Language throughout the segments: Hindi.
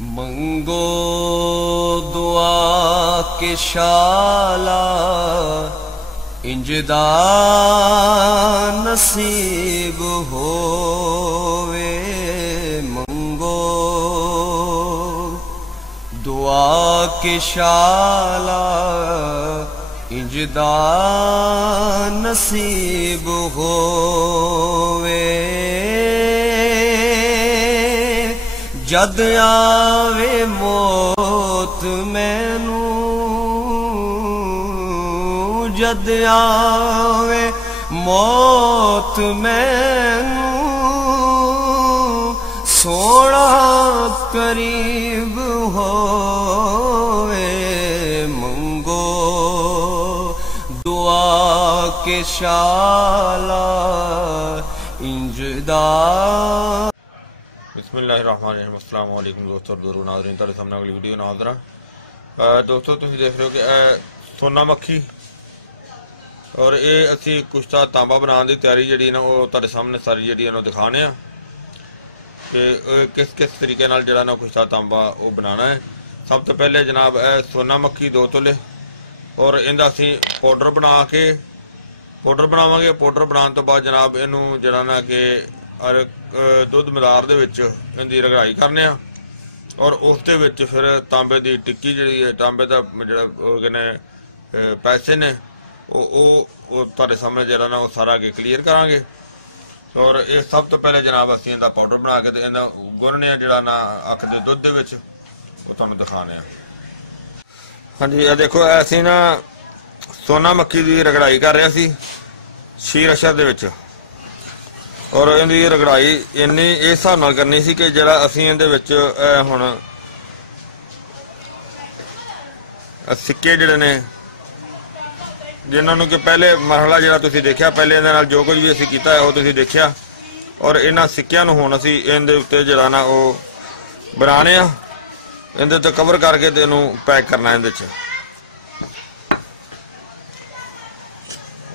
मंगो दुआ के शाला इंजदा नसीब होवे। मंगो दुआ के शाला इंजदा नसीब होवे। जद आवे मौत मैनू, जद आवे मौत मैनू, सोना करीब होवे। मंगो दुआ के शाला इंजदा। बिस्मिल्लाहिर्रहमानिर्रहीम। अस्सलाम वालेकुम दोस्तों, दूर नाज़रीन, तेरे सामने अगली वीडियो नाज़रा। दोस्तों तुम देख रहे हो कि सोना मक्खी और ये असी कुश्ता तांबा बनाने की तैयारी जी ना वो तेरे सामने सारी जी दिखाने कि किस किस तरीके जरा ना कुश्ता तांबा वो बनाना है। सब तो पहले जनाब सोना मक्खी 2 तोले और इनका असी पाउडर बना के पाउडर बनावांगे। पाउडर बनाने तो बाद जनाब इनू जरा ना कि दुध मदार दे विच इनकी रगड़ाई करने और उस दे विच फिर तांबे की टिक्की जी है, तांबे का जो कहने पैसे ने वो तुहाडे सामने जरा ना वो सारा अगे क्लीयर करांगे। और ये सब तो पहले जनाब असीं इहदा पाउडर बना के इहदा गुन्नने जरा ना अख दे दुध दे विच वो तुहानूं दिखाने। हाँ जी, देखो असीं ना सोना मक्खी की रगड़ाई कर रहे सी शीर अशर दे विच और इनकी रगड़ाई इन्नी इस हिसाब नाल करनी सी कि जरा असीं इहदे विच हुण सिक्के जिहड़े ने जिन्होंने कि पहले मरहला जो तुसीं देखिया, पहले इहदे नाल जो कुछ भी असीं कीता है वो तुसीं देखिया और इन्हां सिक्कियां नूं हुण असीं इहदे उत्ते जिहड़ा ना वो बनाने आ, इहदे उत्ते कवर करके ते इहनूं पैक करना इहदे च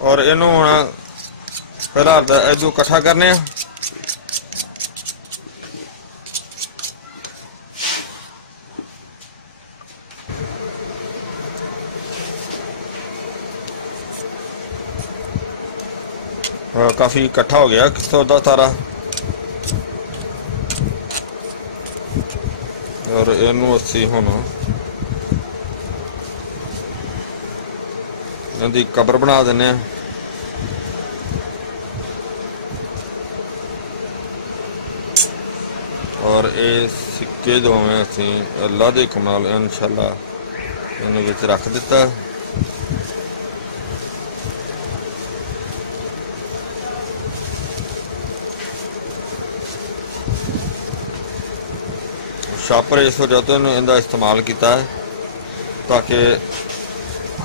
और इहनूं हुण पहला इदू इकट्ठा करने काफी इकट्ठा हो गया सौदा सारा और इनू असी हुण इहदी कबर बना देने और ये सिक्के दोवें असी अल्लाह के हुक्म नाल इंशाअल्लाह इन्हू विच रख दिता। शापर इस वजह तो इनका इस्तेमाल किया है ताकि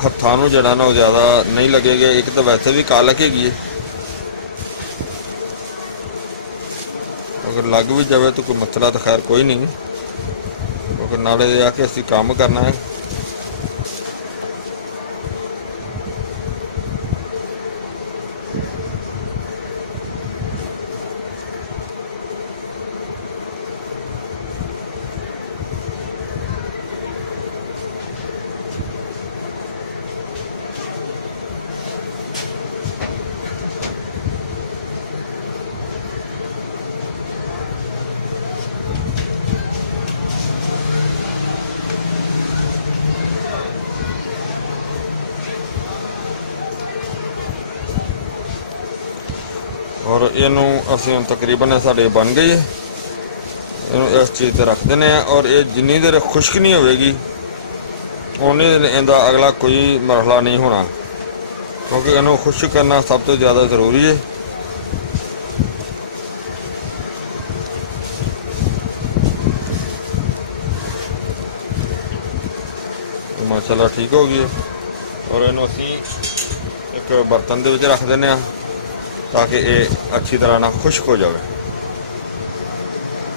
हत्थां नूं जिहड़ा ना ज़्यादा नहीं लगेगा। एक तो वैसे भी कालक हैगी है, अगर लग भी जाए तो कोई मसला तो खैर कोई नहीं, क्योंकि नाले आके असीं काम करना है। और इनू असीं तकरीबन साढ़े बन गई है, इनू इस चीज़ पर रख देने और ये जिन्नी देर खुश्क नहीं होगी उन्नी देर इनका अगला कोई मरहला नहीं होना, क्योंकि इनू खुश्क करना सब तो ज़्यादा ज़रूरी है। माशाल्लाह ठीक हो गई और इनू असीं एक बर्तन दे विच रख देने ताकि ये अच्छी तरह ना खुश्क हो जाए।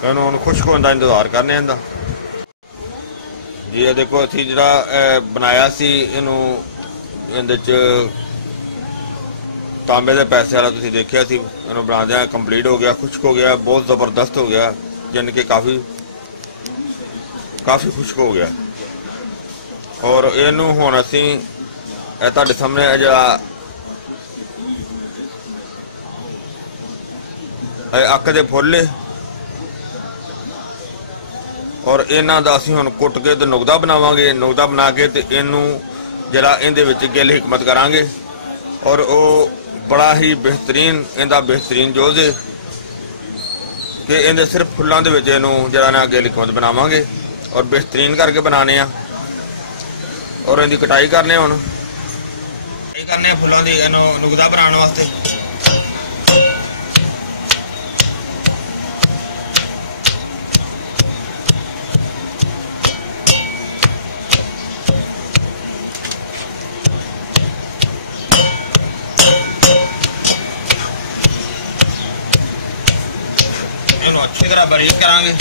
इन्हों खुश्क होने का इंतजार करने जी। ये देखो असी जो बनाया सी इनू इहदे च तांबे के पैसे वाला तुसीं देखिया सी, इन्हों बनादे कंप्लीट हो गया, खुश्क हो गया, बहुत ज़बरदस्त हो गया, यानी कि काफ़ी काफ़ी खुश्क हो गया। और इनू हुण असीं तुहाडे सामने जिहड़ा अक दे फुल और इन्हां दा असीं हुण कुट के ते नुकदा बनावांगे। नुकदा बना के ते इनू जिहड़ा इहदे विच गिल हिकमत करांगे और वो बड़ा ही बेहतरीन इहदा बेहतरीन जोज है कि इहदे सिर्फ फुल्लां दे विच इनू जिहड़ा ना गिल हिकमत बनावांगे और बेहतरीन करके बनाने आ और इहदी कटाई करने हुण कटाई करने फुल्लां दी इनू नुकदा बनाने वास्ते। अच्छी तरह बारीक करांगे।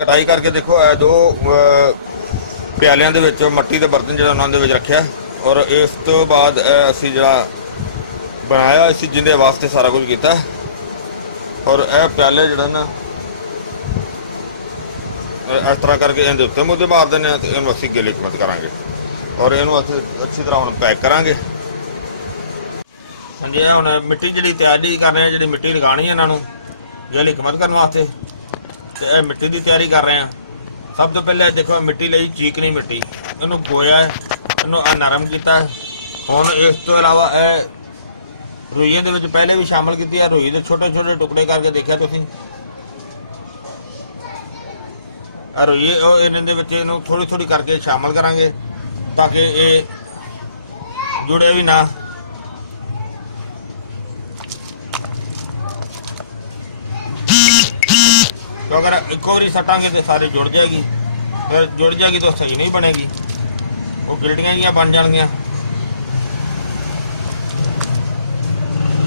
कटाई करके देखो दो प्यालियां दे विच मट्टी दे बर्तन जिहड़ा उन्हां दे विच रखिया और इस तो बाद असीं जिहड़ा बनाया इसी जिंदे वास्ते सारा कुछ किया और यह प्याले जिहड़ा ना इस तरह करके इहदे उत्ते मुद्दे मार देने ते इहनूं असीं गिल हिकमत करांगे और इहनूं असीं अच्छी तरह हुण पैक करांगे। हां जी हुण मिट्टी जिहड़ी तैयारी कर रहे हैं, जिहड़ी मिट्टी लगानी है इन्हां नूं गिल हिकमत करने वास्ते तो मिट्टी की तैयारी कर रहे हैं। सब तो पहले देखो मिट्टी ली चीकनी मिट्टी इनू गोया है, इनू नरम किया। हुण इस तो इलावा रुईए दे विच पहले भी शामिल की है, रुई के छोटे छोटे टुकड़े करके देखा तुसीं रुई इन्हों थोड़ी थोड़ी करके शामिल करांगे ताकि ये जुड़े भी ना। तो अगर एक बार सटांगे तो सारे जुड़ जाएगी, फिर जुड़ जाएगी तो सही नहीं बनेगी, वो गिल्टियां जियां बन जाएंगियां।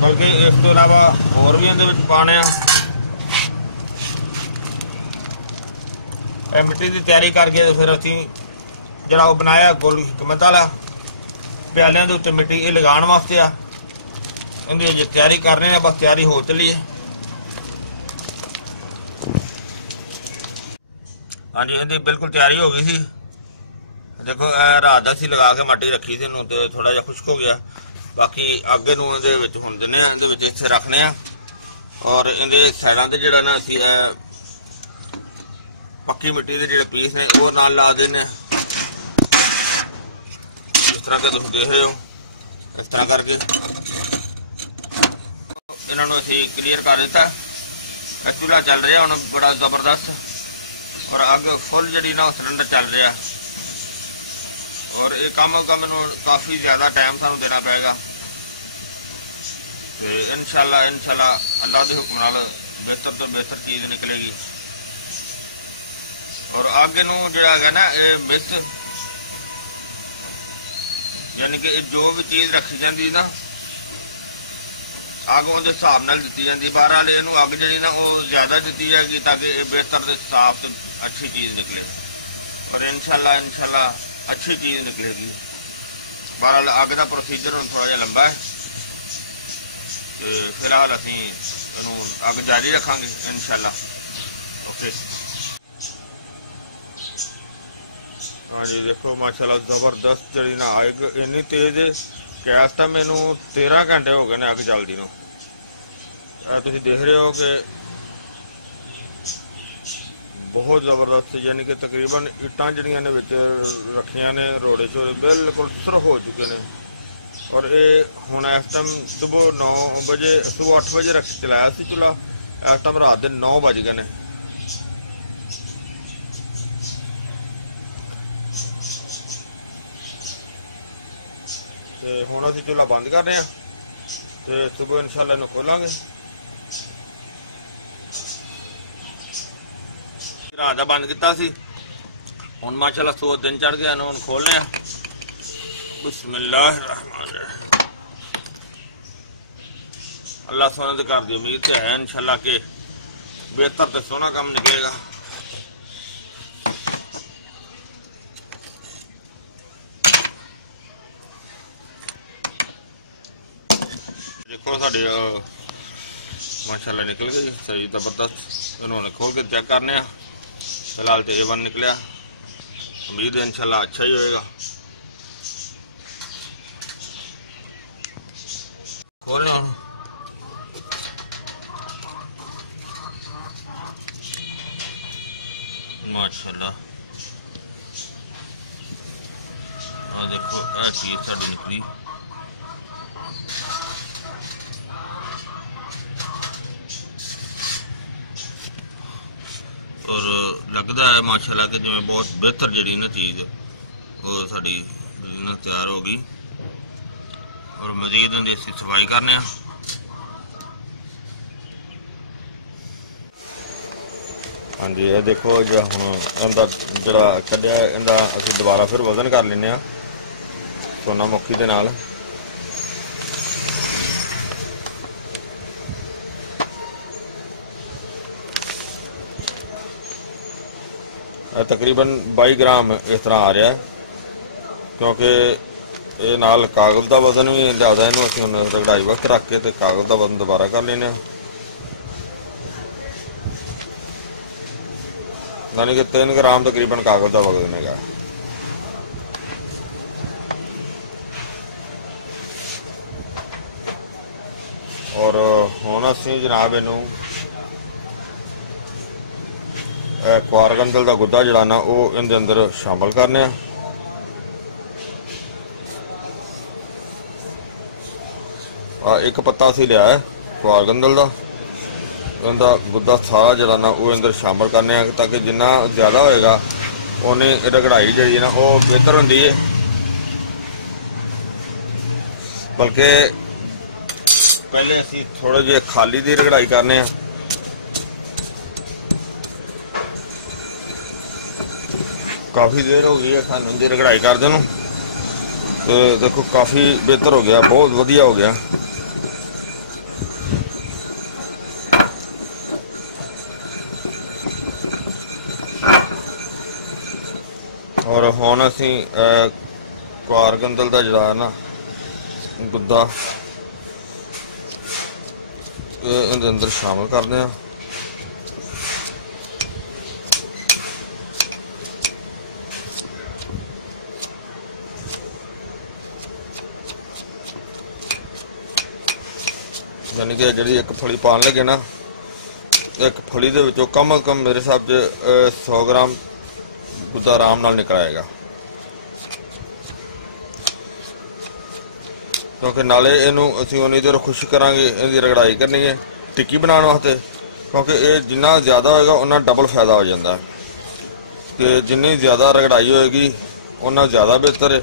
बल्कि इस तो इलावा होर भी इहदे विच पाने मिट्टी की तैयारी करके फिर असीं जिहड़ा वो बनाया गुल हिकमत वाला प्यालियां दे उत्ते मिट्टी ये लगाउण वास्ते आ। इहदी अजे तैयारी कर रहे हैं, बस तैयारी हो चली है। हाँ जी इहदी बिल्कुल तैयारी हो गई सी। देखो रात दा सी लगा के मट्टी रखी थी नूं ते थोड़ा जिहा खुश्क हो गया। बाकी अगे नूं इहदे विच हुण दिन्ने आ, इहदे विच इत्थे रखने आ और इहदे साइडां ते जिहड़ा ना असीं पक्की मिट्टी के जिहड़े पीस ने वो नाल ला देने इस तरह के तुसीं देख रहे हो। इस तरह करके इन्हां नूं असीं क्लीयर कर दिता। चूल्हा चल रहा हुण बड़ा जबरदस्त और अग फुल जी ना सिलेंडर चल रहा और ये कम काफ़ी ज़्यादा टाइम सानू देना पेगा। तो इंशाल्लाह अल्लाह के हुक्म नाल बेहतर तो बेहतर चीज़ निकलेगी। और अग नूं जिहड़ा है ना मिस यानी कि जो भी चीज़ रखी जाती ना अग उहदे हिसाब नाल दित्ती जाती। बहरहाल इहनूं अग जिहड़ी ना वो ज़्यादा दित्ती जाएगी ताकि बेहतर ते साफ ते अच्छी चीज़ निकले और इंशाल्लाह अच्छी चीज़ निकलेगी। बहरहाल अग का प्रोसीजर हुण थोड़ा जिहा लंबा है तो फिलहाल असीं इहनूं अग जारी रखांगे इंशाल्लाह। ओके हाँ जी देखो माशाल्लाह जबरदस्त जी ना अग इन्नी तेज है कि इस टाइम मैनू 13 घंटे हो गए ने अग चलती नूं। तुसीं देख रहे हो कि बहुत जबरदस्त यानी कि तकरीबन इट्टां जिहड़ियां ने विच रखियां ने रोड़े शोड़े बिल्कुल सुर हो चुके हैं। और ये हुण इस टाइम सुबह 8 बजे रख चलाया सी चूल्हा, इस टाइम रात के 9 बज गए ने। हुण असीं चूल्हा बंद कर रहे हैं तो सुबह इंशाल्लाह इहनूं खोलांगे। रात का बंद किया सी हुण माशाअल्लाह 100 दिन चढ़ गया हुण खोलने बिस्मिल्लाह रहमान रहीम। अल्लाह सोने के घर की उम्मीद तो है इंशाअल्लाह के बेहतर तो सोना काम निकलेगा। देखो साड़ी माशाअल्लाह निकल गई सही जबरदस्त। इन्होंने खोल के चेक करने फिलहाल तो A1 निकलिया, उम्मीद है इंशाअल्लाह अच्छा ही होएगा। खोल माशाअल्लाह देखो यह चीज साड़ी निकली और लगता है माशाअल्लाह कि जिवें बहुत बेहतर जी ना चीज़ वो साड़ी तैयार होगी। और मजीद इहदी असीं सफाई करने। हाँ जी ये देखो जो हुण इहदा जिहड़ा कढ़िया इहदा असीं दोबारा फिर वजन कर लैंदे आ सोना मुखी दे नाल। तकरीबन 22 ग्राम इस तरह आ रहा है क्योंकि ये नाल कागज़ का वजन भी लिया इनू असीं हुण रगड़ाई वक्त रख के कागज़ का वजन दोबारा कर लेने यानी कि 3 ग्राम तकरीबन कागज़ का वजन है। और हुण असीं जनाब इनू क्वारगंदल का गुद्दा जड़ा ना वो इनके अंदर शामिल करने। एक पत्ता असीं लिया है क्वारगंदल का, इनका गुद्दा सारा जड़ा ना वो अंदर शामिल करने ताकि जिन्ना ज़्यादा होएगा उन्नी रगड़ाई जी ना वो बेहतर होंदी है। बल्कि पहले असीं थोड़े जे खाली दी रगड़ाई करने। काफ़ी देर हो गई है खाने की रगड़ाई करदे नूं तो देखो काफ़ी बेहतर हो गया, बहुत वधिया हो गया। और हुण असीं क्वारगंदल का जिहड़ा है ना गुद्दा इहदे अंदर शामिल करदे आ। यानी कि जी एक फली पान लगे ना एक फली दे विचों कम अज कम मेरे हिसाब से 100 ग्राम गुद्दा आराम नाल निकल आएगा। क्योंकि नाले इनू असीं उन्नी देर खुश करांगे, इहदी रगड़ाई करनी है टिक्की बनाने वास्ते क्योंकि ये जिन्ना ज़्यादा होएगा उन्ना डबल फायदा हो जाता है कि जिन्नी ज़्यादा रगड़ाई होएगी उन्ना ज़्यादा बेहतर है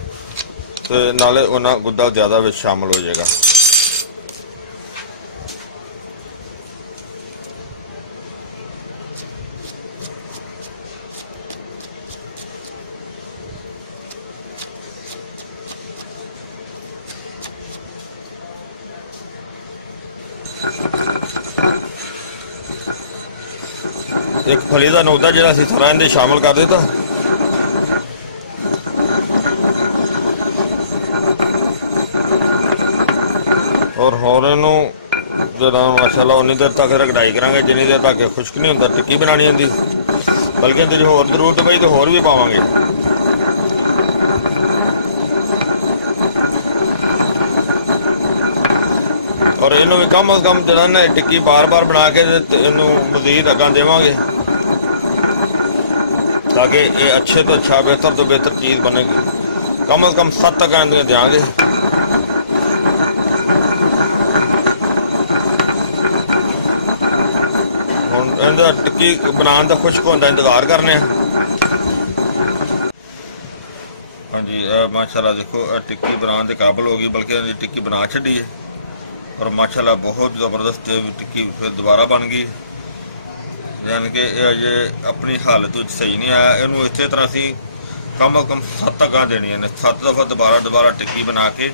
तो नाले उन्ना गुद्दा ज़्यादा विच शामिल हो जाएगा। एक फली का नौदा जो सारा इन्हें शामिल कर दिता। और होर इनू जरा माशाअल्लाह उन्नी देर तक रगड़ाई करांगे जिन्नी देर तक खुश्क नहीं होंदा टिक्की बनानी आती, बल्कि इहदे होर जरूरत पई तो होर भी पावांगे। और इनू भी कम अज कम जरा ना टिक्की बार बार बना के इनू मजीद अगा देवांगे ताकि ये अच्छे तो अच्छा बेहतर तो बेहतर चीज़ बनेगी। कम अज कम 7 तक इन्हें देंगे। हुण इहदा टिक्की बनाने का खुश्क होने का इंतजार करने। हाँ जी माशाल्लाह देखो टिक्की बनाने के काबिल होगी, बल्कि टिक्की बना छड़ी है और माशाल्लाह बहुत ज़बरदस्त टिक्की फिर दोबारा बन गई। यानी कि ये अपनी हालत सही नहीं आया। इनू इस तरह असी कम अज कम 7 अगां देनियां ने, 7 दफ़ा दोबारा टिक्की बना के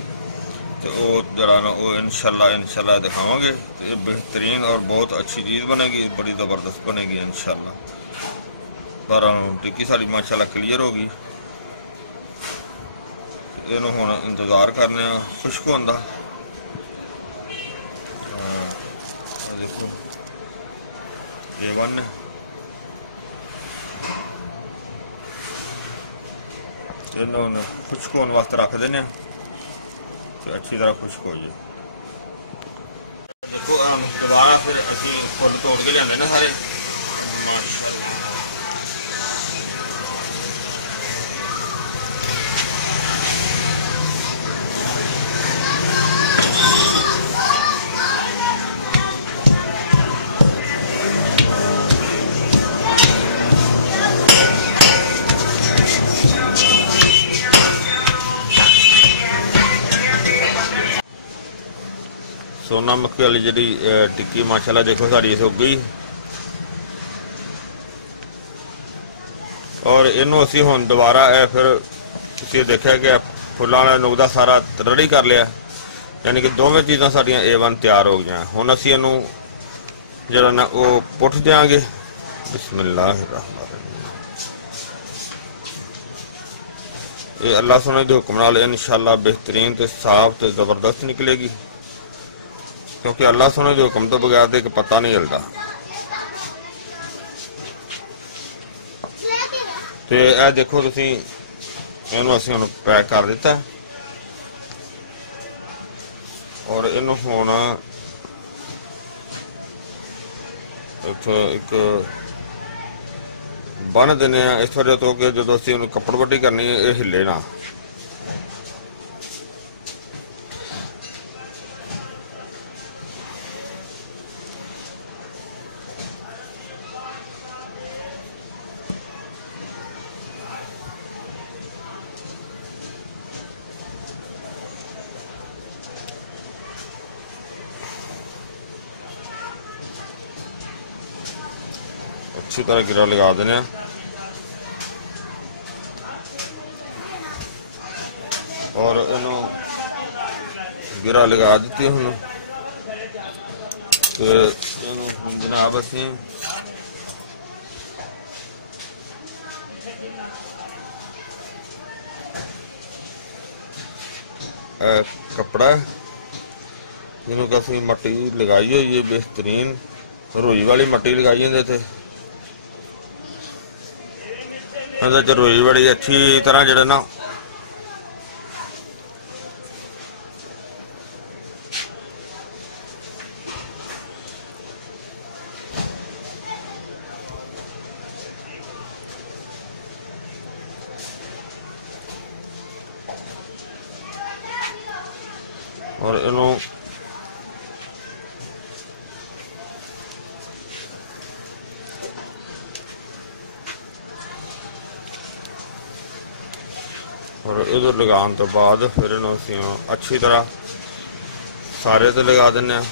तो जरा ना वो इंशाल्लाह दिखावांगे। तो ये बेहतरीन और बहुत अच्छी चीज़ बनेगी, बड़ी ज़बरदस्त बनेगी इंशाल्लाह। पर टिक्की साड़ी माशाल्लाह क्लियर होगी। इनू हुण इंतज़ार करने खुश्क होंदा। देखो A1 इन्होंने खुश्क होने वास्ते रख देने तो अच्छी तरह खुश्क हो जाए। देखो दोबारा फिर असी फुल तोड़ के लिया ना सारे। सोना मक्की वाली जी टिक्की माशाल्लाह देखो साड़ी सुक गई। और इनू असी हुण दोबारा फिर तुसीं देखा कि फुल्लां वाला नुकदा सारा रेडी कर लिया, यानी कि दोवें चीज़ां साड़ियां A1 तैयार हो गई। हुण असी इनू जिहड़ा ना वो पुट देंगे। बिस्मिल्लाहिर्रहमानिर्रहीम। ये अल्लाह सोने के हुक्म नाल इंशाल्लाह बेहतरीन तो साफ तो ज़बरदस्त निकलेगी, क्योंकि अल्लाह सोने के हुक्म तो बगैर तो एक पता नहीं हिलता। तो यह देखो तुसीं इनू असीं हुण पैक कर दिता और इनू हुण इत्थे एक बन देने इस वजह तो कि जो असीं उहनूं कपड़ वड्डी करनी ये हिले ना। अच्छी तरह गिरा लगा देने और इनू गिरा लगा दी हूँ। तो जनाब असी कपड़ा जिन्हों का असी मट्टी लगाई हुई है, बेहतरीन रोई वाली मट्टी लगाई है। रोई बड़ी अच्छी तरह जरा ना और इनू और इधर लगाने तो बाद फिर इन्हों अच्छी तरह सारे तो लगा दें।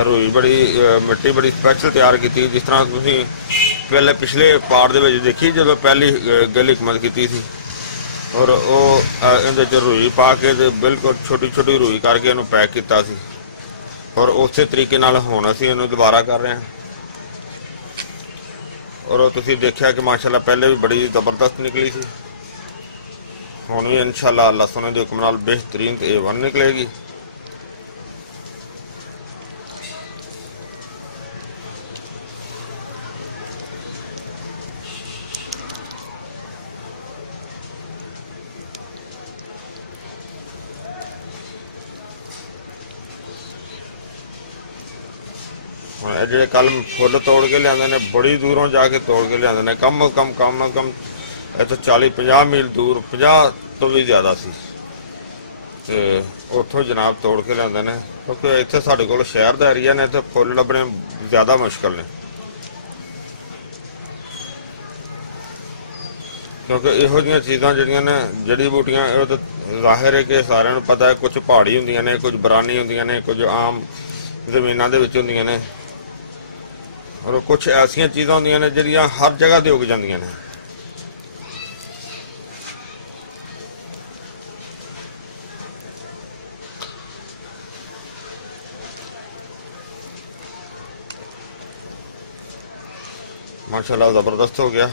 रुई बड़ी मिट्टी बड़ी स्पैशल तैयार की, जिस तरह तुम पहले पिछले पार्ट दे देखी जो पहली गल हिकमत की थी। और वो इहदे रुई पा के बिल्कुल छोटी छोटी रुई करके इन्हू पैक किया सी और उस तरीके नाल हुण असीं इहनूं दोबारा कर रहे हैं। और तुसीं देखिया कि माशाल्लाह पहले भी बड़ी जबरदस्त निकली सी, हुण भी इंशाल्लाह अल्लाह सोने के हुक्म नाल बेहतरीन A1 निकलेगी। जो कल फुल तोड़ के लिया ने बड़ी दूरों जाके तोड़ के लिया ने, कम अज कम इतो 40-50 मील दूर, 50 तो भी ज्यादा सी। उतों जनाब तोड़ के लिया ने, क्योंकि इतने साढ़े को शहर का एरिया ने तो फुल लभने ज्यादा मुश्किल ने, क्योंकि इहो जिहियां चीज़ां जिहड़ियां ने जड़ी बूटियां ਜ਼ਾਹਿਰ है कि सारिਆਂ ਨੂੰ पता है कुछ पहाड़ी ਹੁੰਦੀਆਂ ने, कुछ बरानी ਹੁੰਦੀਆਂ ने, कुछ आम ਜ਼ਮੀਨਾਂ ਦੇ ਵਿੱਚ ਹੁੰਦੀਆਂ ਨੇ और कुछ ऐसियां चीज़ां ਹੁੰਦੀਆਂ ਨੇ ਜਿਹੜੀਆਂ हर जगह ਤੇ उग ਜਾਂਦੀਆਂ ਨੇ। माशाल्लाह ज़बरदस्त हो गया।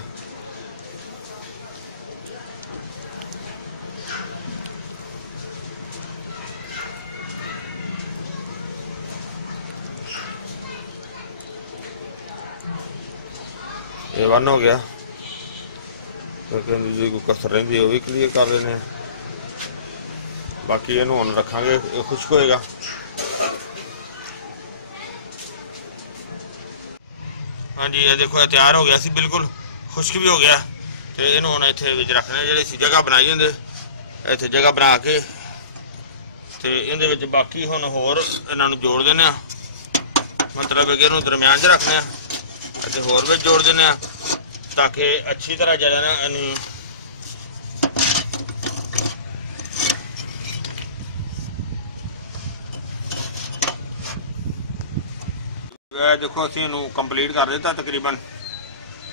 ये वन हो गया, जी कोई कसर रही वो भी क्लीयर कर देने। बाकी इनू हुण रखांगे, खुश्क होएगा। हाँ जी, ये देखो तैयार हो गया सी, बिल्कुल खुश्क भी हो गया। तो इनू हुण इत्थे विच रखने जिहड़ी जगह बनाई होंदे, इत्थे जगह बना के ते इहदे विच बाकी हुण होर इन्हां नूं जोड़ देने, मतलब कि इहनूं दरम्यान च रखने ते होर भी जोड़ देने ताकि अच्छी तरह जरा ना देखो असीं इहनूं कंप्लीट कर दिता तकरीबन।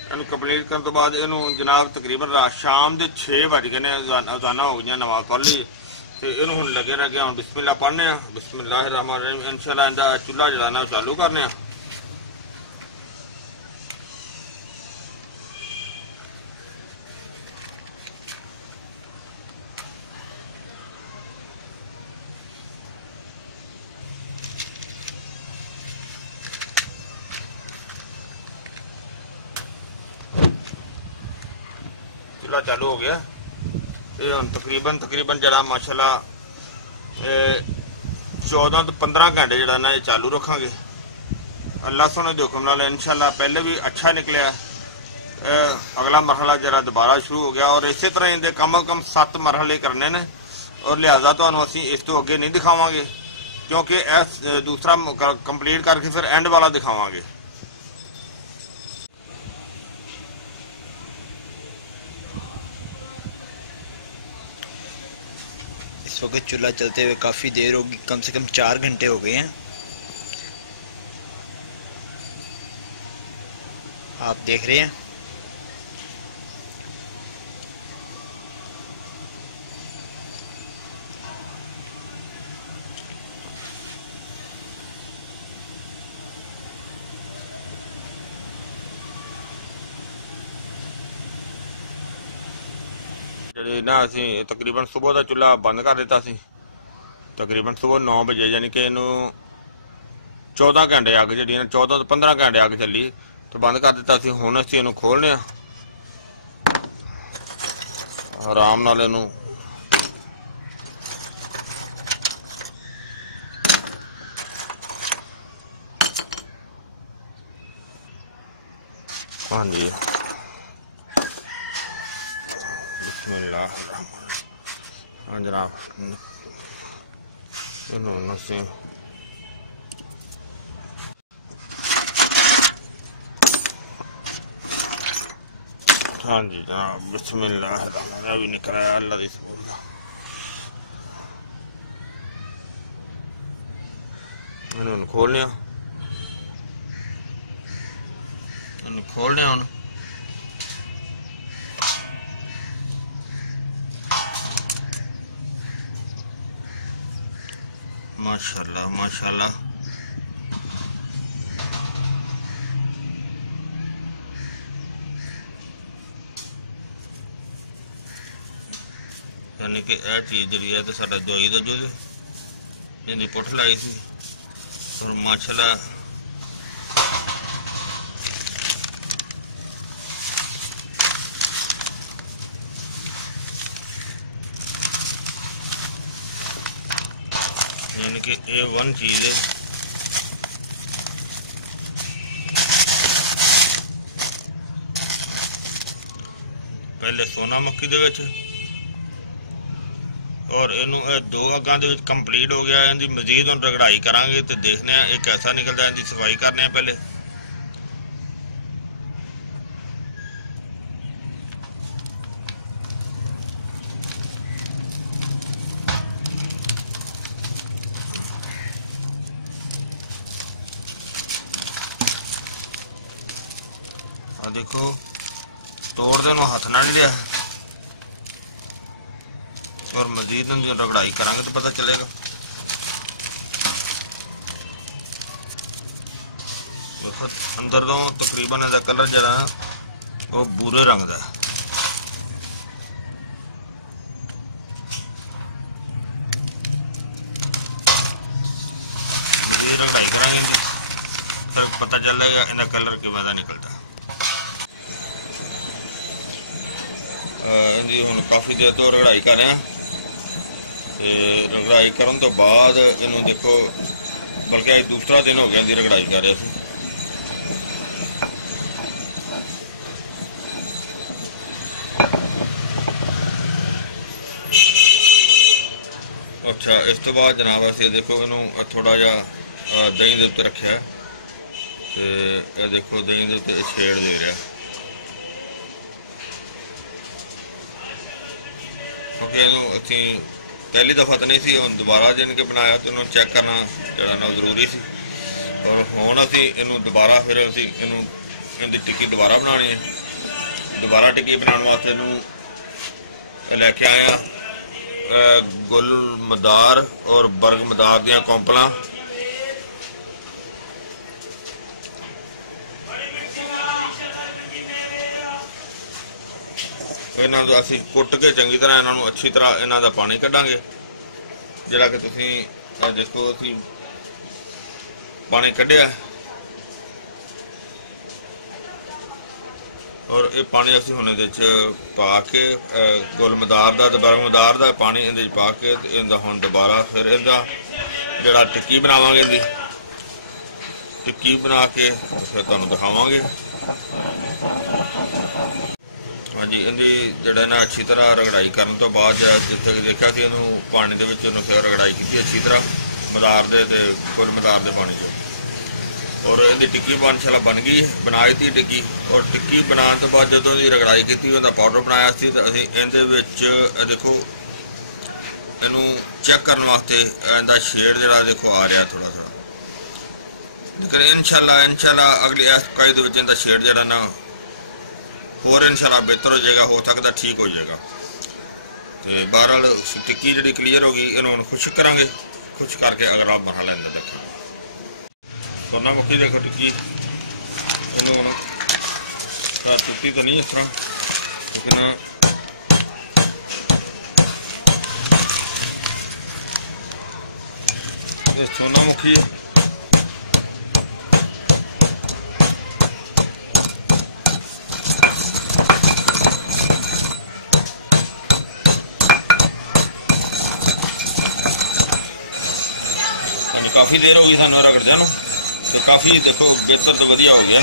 इहनूं कंप्लीट करने तो बाद इहनूं जनाब तकरीबन शाम के 6 बज गए ने, अजाना हो गई, नमाज पढ़ ली। तो इहनूं हुण लगे रह गया, हुण बिस्मिल्लाह पढ़ने, बिस्मिल्लाहिर्रहमानिर्रहीम, इंशाअल्लाह इहदा चूल्हा जड़ा ना चालू करने। चूल्हा चालू हो गया। ये हम तकरीबन जरा माशाल्लाह 14 तो 15 घंटे जरा ना ये चालू रखांगे। अल्लाह सोने के हुक्म नाल इंशाल्लाह पहले भी अच्छा निकलिया। अगला मरहला जरा दोबारा शुरू हो गया और इसी तरह इनके कम अज कम 7 मरहले करने ने और लिहाजा तो असी इस तो अगे नहीं दिखावांगे, क्योंकि दूसरा कंप्लीट करके फिर एंड वाला दिखावांगे। इस वक्त चूल्हा चलते हुए काफ़ी देर होगी, कम से कम 4 घंटे हो गए हैं। आप देख रहे हैं ना असी तकरीबन सुबह का चूल्हा बंद कर दिता सी, तकरीबन सुबह 9 बजे, यानी कि इनू 14 घंटे अग जी 14 तो 15 घंटे अग चली तो बंद कर दिता सी। हुण असीं इनू खोलने आराम नाल इनू हाँ जी बिस्मिल्लाह हाँ जनाब इन्होंने से हाँ जी जनाब बिस्मिल्लाह भी निकला अल्लाह दी सबूर दा। इन्होंने खोलने हूँ माशाल्लाह माशाल्लाह। यानी कि यह चीज़ जी है तो साडा दवाई का जो इन्हें पुठ लाई थी और माशाल्लाह यानी कि A1 चीज़ है। पहले सोना मक्की दे विच और इनू 2 अगां दे विच कंप्लीट हो गया। इनकी मजीद हम रगड़ाई करांगे तो देखने एक कैसा निकलता है। इनकी सफाई करने पहले देखो तोड़ते हाथ ना नहीं रहा और मजीद रगड़ाई करांगे तो पता चलेगा। अंदर तो तकरीबन इसका कलर जरा वो भूरे रंग का रंगाई करांगे फिर पता चलेगा इनका कलर किवें दा निकलता। इनकी हुण काफ़ी देर तो रगड़ाई कर रहे हैं। रगड़ाई करन तो बाद इनू देखो बल्कि अज दूसरा दिन हो गया इनकी रगड़ाई कर रहे थे। अच्छा इस तो बाद जनाब असें देखो इनू थोड़ा जा दही के उत्ते रखा है तो देखो दही के उत्ते छेड़ दे रहा क्योंकि इनू असी पहली दफ़ा तो नहीं सी हुण दोबारा जिन के बनाया तो इन्होंने चेक करना जरा ना जरूरी सी और हुण असी इनू दोबारा फिर असी इनू इनकी टिक्की दोबारा बनानी है। दोबारा टिक्की बनाने वास्ते इनू लैके आया गुल मदार और बर्ग मदार दियां कौंपलां इन्हां नूं असीं कुट के चंगी तरह इन्हां नूं अच्छी तरह इन्हां दा पानी कढांगे जिहड़ा कि तुसीं देखो असीं पानी कढिआ और ये पानी असीं हुण इहदे च पा के गुल मदार दा ते बर्ग मदार दा पानी इहदे च पा के इहदा हुण दोबारा फिर इहदा जिहड़ा टिक्की बनावांगे इहदी टिक्की बना के फिर तुहानूं दिखावांगे। हाँ जी इहदी जिहड़ा ना अच्छी तरह रगड़ाई करन तो बाद जिथे देखा सी इहनूं पानी दे विच इहनूं फिर रगड़ाई की अच्छी तरह मदार दे ते गुल मदार दे पानी च और इहदी टिक्की माशाअल्लाह बन गई बनाई थी टिक्की और टिक्की बनाने तो बाद जो रगड़ाई की उहदा पाउडर बनाया सी तो असीं इहदे विच देखो इनू चेक करने वास्ते इहदा शेड जिहड़ा देखो आ रहा थोड़ा थोड़ा लेकिन इंशाअल्लाह अगली काई दे विच इहदा शेड जिहड़ा ना होर इंशाअल्लाह बेहतर हो जाएगा, हो सकता ठीक हो जाएगा। तो बहरहाल टिक्की जी क्लीयर होगी इन्होंने खुश करांगे, खुश करके अगर आप मरहला इन्हें देखें सोना मुखी देखो टिक्की इन्होंने टुटी तो नहीं इस तरह लेकिन सोना मुखी काफ़ी देर हो गई सानू रगड़दे नूं तो काफ़ी देखो बेहतर तो वधिया हो गया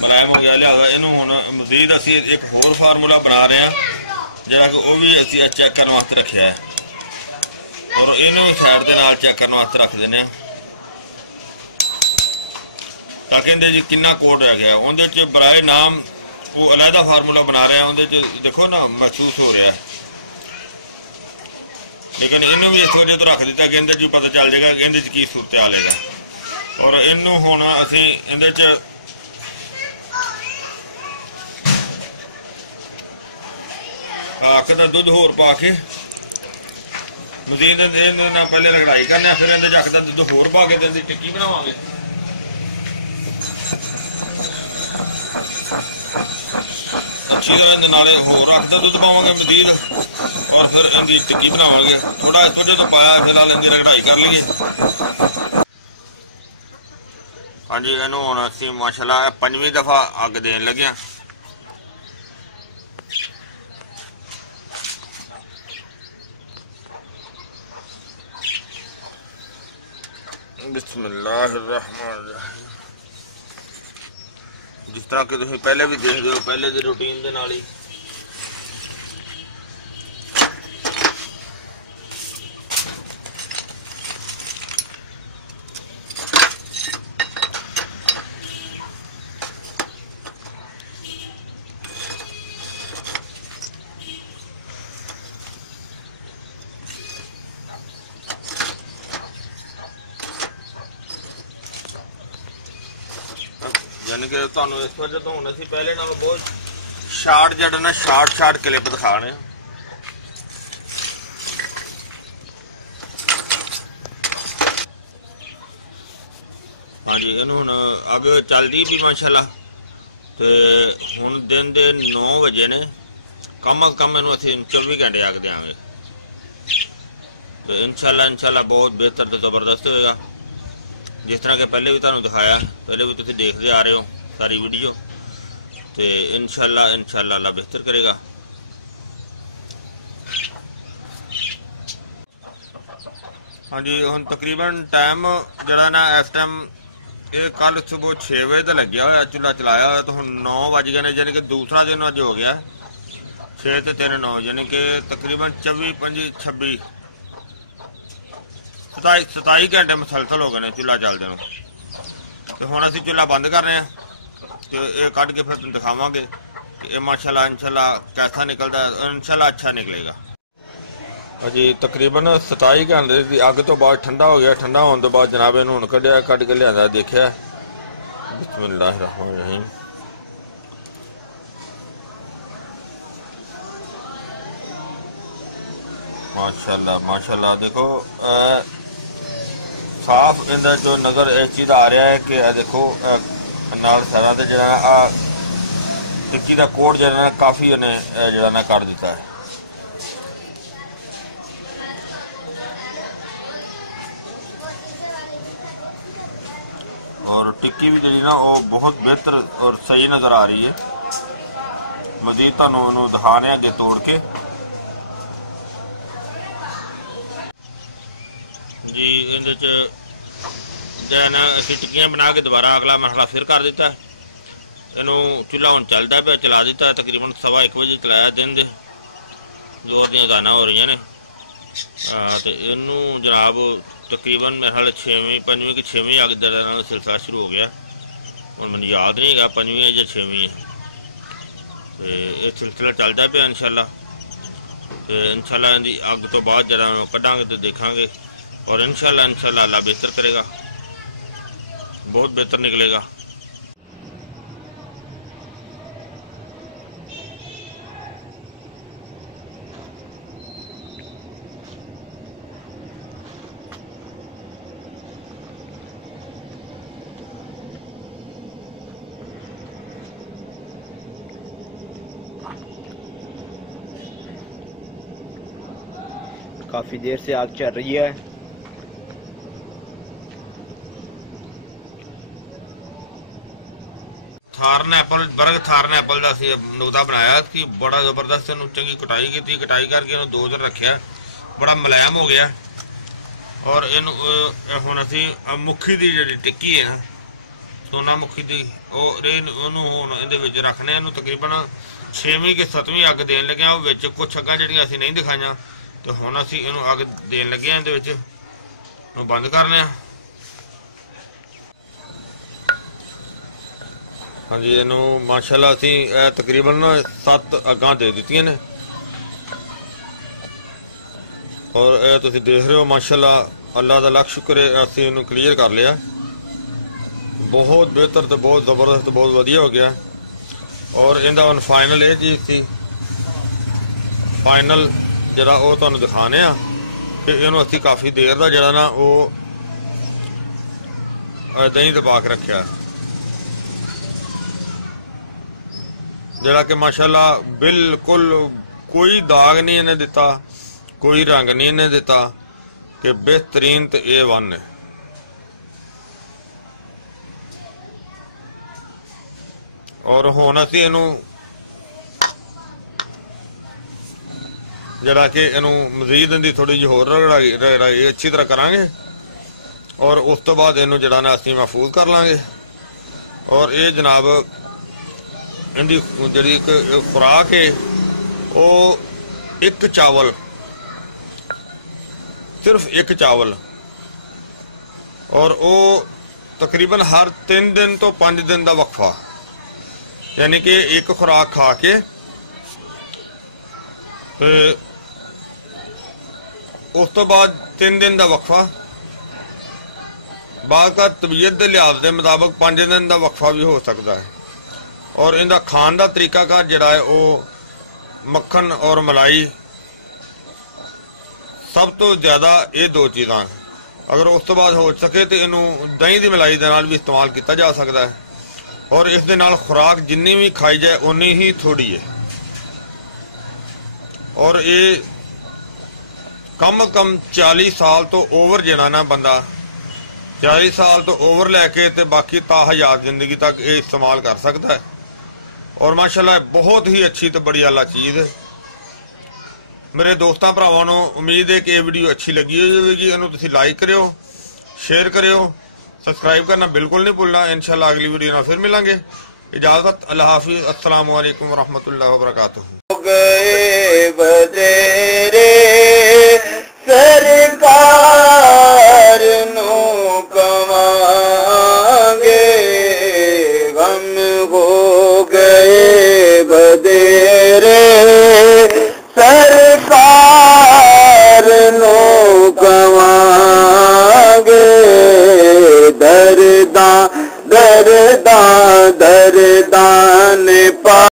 मुलायम हो गया। लिहाजा इनू हुण मजीद असी एक होर फार्मूला बना रहे हैं जिहड़ा कि वह भी असी चेक करने वास्ते रखा है और इनू साइड के नाल चेक करने वास्ते रख देने ताकि इहदे कितना कोड रह गया उहदे च बराए नाम वो अलहदा फार्मूला बना रहे हैं उहदे च देखो ना महसूस हो रहा है लेकिन इनू भी इस वजह तो रख दिता कि इहदे च पता चल जाएगा कि इहदे च की सूरत हाल है और इनू हुण असीं इहदे च अख दा दुध होर पा के मजीद पहले रगड़ाई करने फिर इहदे च अख दा दुध होर पा के इहदी टिक्की बनावांगे। अच्छी तरह नाले होर अख दा दुध पावांगे मजीद और फिर इनकी टिक्की बनावांगे। थोड़ा इस वजह तो पाया फिलहाल इनकी रगड़ाई कर लीए। हाँ जी इनू हुण असीं माशाअल्लाह 5वीं दफ़ा अग देन लगे हैं। बिस्मिल्लाहिर्रहमानिर्रहीम जिस तरह कि तुसीं पहले भी देखते हो पहले की रूटीन दे नाल ही यानी कि तुहानू इस वजह तो हुण असीं पहले नालों बहुत शार्ट जिहड़ा ना शार्ट क्लिप दिखा रहे हैं। हाँ जी, इनू हुण अग चलदी भी माशाअल्लाह। तो हुण दिन दे 9 बजे ने, कम अज कम इनू असीं 24 घंटे अग देंगे। तो इंशाअल्लाह बहुत बेहतर तो ज़बरदस्त होएगा। जिस तरह के पहले भी तुहानू दिखाया, पहले भी तुसीं देखते आ रहे हो सारी वीडियो। तो इंशाअल्लाह अल्लाह बेहतर करेगा। हाँ जी, हुण तकरीबन टाइम जिहड़ा ना इस टाइम ये कल सुबह 6 बजे तो लग्या होया चूल्हा चलाया होया, तो हुण 9 बज गए ने, यानी कि दूसरा दिन अज हो गया 6 ते 3 9, यानी कि तकरीबन 24 25 26 27 घंटे मुसलसल हो गए ने चूल्हा चलदे नूं। तो हुण असीं चूल्हा बंद कर रहे हैं। तो ये कट के फिर तुहानूं दिखावांगे कि ये माशाअल्लाह इंशाअल्लाह कैसा निकलदा है। इंशाअल्लाह अच्छा निकलेगा। जी तकरीबन 27 घंटे की अग तो बाद ठंडा हो गया। ठंडा होने तो बाद जनाब इन्हूं हुण कढ़िया, कढ़ के लिया देखिया। बिस्मिल्लाहिर्रहमानिर्रहीम। माशाअल्लाह देखो साफ इहदे चो नज़र इस चीज़ आ रहा है कि देखो नाल सारा ते जिहड़ा आ टिक्की दा कोट जिहड़ा काफ़ी इन्हें जिहड़ा ना कर दिता है। और टिक्की भी जी ना वो बहुत बेहतर और सही नज़र आ रही है। मजीद तुहानूं दिखा रहे अगे तोड़ के जी। इहदे च जो ना असीं टिक्कियां बना के दोबारा अगला मरहला फिर कर दिता है। इनू चूल्हा हुण चलदा पिया, चला दिता है। तकरीबन 1:15 बजे चलाया दिन दे, जोर दी अज़ाना हो रही ने। तो इनू जनाब तकरीबन मेरे ख्याल 6वीं 5वीं कि 6वीं अग का सिलसिला शुरू हो गया। हुण मैनूं याद नहीं है 5वीं है या 6वीं है। तो यह सिलसिला चलता पिया इंशाअल्लाह। तो इंशाअल्लाह इहदी अग तो बाद जरा कढ़ांगे तो देखांगे। और इंशाअल्लाह अल्लाह बेहतर करेगा, बहुत बेहतर निकलेगा। काफी देर से आग चल रही है। थारन एप्पल बर्ग थारन एप्पल का असीं नुकता बनाया कि बड़ा जबरदस्त इन्हूं चंगी कटाई की, कटाई करके इन्हूं 2 दिन रखिया, बड़ा मुलायम हो गया। और इनू हुण असीं मुखी की जिहड़ी टिक्की है ना सोना मुखी की उन्होंने हुण इहदे विच रखने। इनू तकरीबन 6वीं कि 7वीं अग देन लगे। वो विच कुछ अग्गां जिहड़ियां असीं नहीं दिखाईआं, तो हुण असीं इनू अग देन लगे इहदे विच। बंद करने। हाँ जी, इनू माशाअल्लाह असीं तकरीबन 7 अग्गां दे दित्तियां ने। और तुसीं देख रहे हो माशाअल्लाह, अल्लाह का लख शुक्र है असीं इनू क्लीयर कर लिया। बहुत बेहतर तो बहुत ज़बरदस्त बहुत वधिया हो गया। और इहदा हुण फाइनल ये चीज़ थी, फाइनल जरा वो तुहानूं दिखाने आ कि इनू असीं काफ़ी देर का जरा ना वो दही दबा के रखा, जरा कि माशाअल्लाह बिल्कुल कोई दाग नहीं इन्हें दिता, कोई रंग नहीं इन्हें दिता, कि बेहतरीन तो A1 है। और हुण असीं इनू जरा कि इनू मजीद इहदी थोड़ी जी होर रगड़ाई अच्छी तरह करांगे। और उस तो बाद इनू जरा ना असीं महफूज कर लांगे। और ये जनाब इहदी जिहड़ी एक खुराक है वो एक चावल, सिर्फ एक चावल। और वो तकरीबन हर 3 दिन तो 5 दिन का वक्फा, यानी कि एक खुराक खा के उस तो बाद 3 दिन का वक्फा, बाद का तबीयत के लिहाज के मुताबिक 5 दिन का वक्फा भी हो सकता है। और इनका खान का तरीकाकार जिहड़ा है वो मक्खन और मलाई, सब तो ज़्यादा ये 2 चीज़ां। अगर उस तो बाद हो सके तो इनू दही की मलाई के नाल भी इस्तेमाल किया जा सकता है। और इस दे नाल खुराक जिन्नी भी खाई जाए उन्नी ही थोड़ी है। और ये कम कम 40 साल तो ओवर जिहड़ा ना बंदा 40 साल तो ओवर लैके ते बाकी ताहयात जिंदगी तक ये इस्तेमाल कर सकता है। और माशाल्लाह बहुत ही अच्छी तो बड़ी आला चीज़ है। मेरे दोस्तों भरावां नूं उम्मीद है कि ये वीडियो अच्छी लगी होगी। इन्हूं तुसीं लाइक करियो, शेयर करियो, सब्सक्राइब करना बिल्कुल नहीं भूलना। इंशाल्लाह अगली वीडियो नाल फिर मिलांगे। इजाजत, अल्लाह हाफिज़, अस्सलाम वालेकुम वरहमतुल्लाहि वबरकातुहू। गए बदेरे सरकार नो कमांगे, गम हो गए बदेरे सरकार नो कमांगे। दरदा दरदा दरदा ने पा